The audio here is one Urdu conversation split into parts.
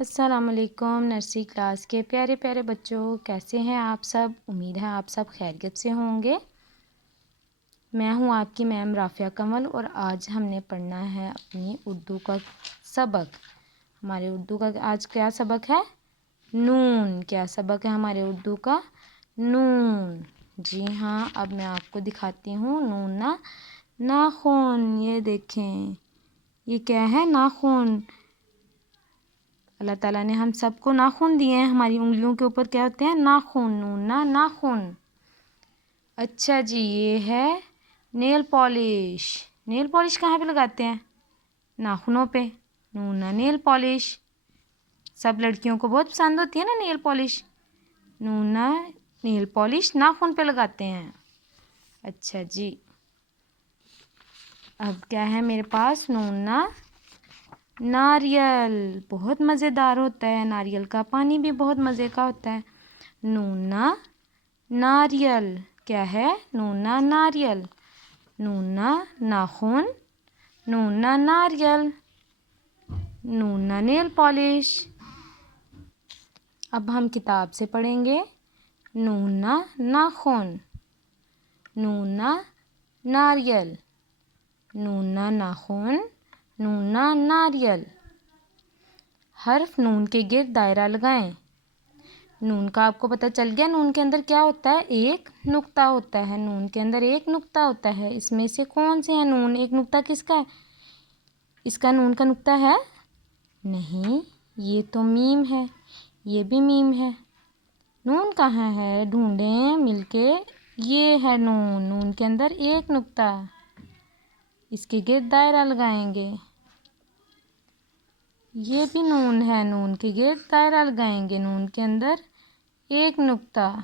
السلام علیکم نرسری کلاس کے پیارے پیارے بچوں، کیسے ہیں آپ سب؟ امید ہے آپ سب خیریت سے ہوں گے۔ میں ہوں آپ کی میم رافعہ کنول اور آج ہم نے پڑھنا ہے اپنی اردو کا سبق۔ ہمارے اردو کا آج کیا سبق ہے؟ نون۔ کیا سبق ہے ہمارے اردو کا؟ نون۔ جی ہاں، اب میں آپ کو دکھاتی ہوں نون ناخن۔ یہ دیکھیں، یہ کیا ہے؟ ناخن۔ اللہ تعالیٰ نے ہم سب کو ناخن دیے ہیں، ہماری انگلیوں کے اوپر کیا ہوتے ہیں؟ ناخن۔ نون ناخن۔ اچھا جی، یہ ہے نیل پالش۔ نیل پالش کہاں پہ لگاتے ہیں؟ ناخنوں پہ۔ نون نیل پالش۔ سب لڑکیوں کو بہت پسند ہوتی ہے نا نیل پالش۔ نون نیل پالش ناخن پہ لگاتے ہیں۔ اچھا جی، اب کیا ہے میرے پاس؟ نون ناریل۔ بہت مزیدار ہوتا ہے، ناریل کا پانی بھی بہت مزے کا ہوتا ہے۔ نون ناریل۔ کیا ہے؟ نون ناریل۔ نون ناخن۔ نون ناریل۔ نون نیل پالش۔ اب ہم کتاب سے پڑھیں گے۔ نون ناخن۔ نون ناریل۔ نون ناخن۔ نون ناریل۔ حرف نون کے گرد دائرہ لگائیں۔ نون کا آپ کو پتہ چل گیا، نون کے اندر کیا ہوتا ہے؟ ایک نقطہ ہوتا ہے۔ نون کے اندر ایک نقطہ ہوتا ہے۔ اس میں سے کون سے ہیں نون؟ ایک نقطہ کس کا ہے؟ اس کا نون کا نقطہ ہے؟ نہیں، یہ تو میم ہے، یہ بھی میم ہے۔ نون کہاں ہے؟ ڈھونڈیں مل کے۔ یہ ہے نون۔ نون کے اندر ایک نقطہ، اس کے گرد دائرہ لگائیں گے۔ یہ بھی نون ہے، نون کے گرد دائرہ لگائیں گے۔ نون کے اندر ایک نقطہ۔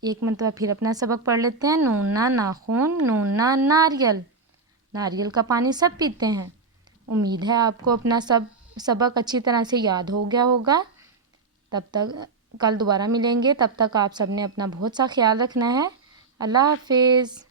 ایک مرتبہ پھر اپنا سبق پڑھ لیتے ہیں۔ نون ناخن۔ نون ناریل۔ ناریل کا پانی سب پیتے ہیں۔ امید ہے آپ کو اپنا سبق اچھی طرح سے یاد ہو گیا ہوگا۔ تب تک کل دوبارہ ملیں گے، تب تک آپ سب نے اپنا بہت سا خیال رکھنا ہے۔ اللہ حافظ۔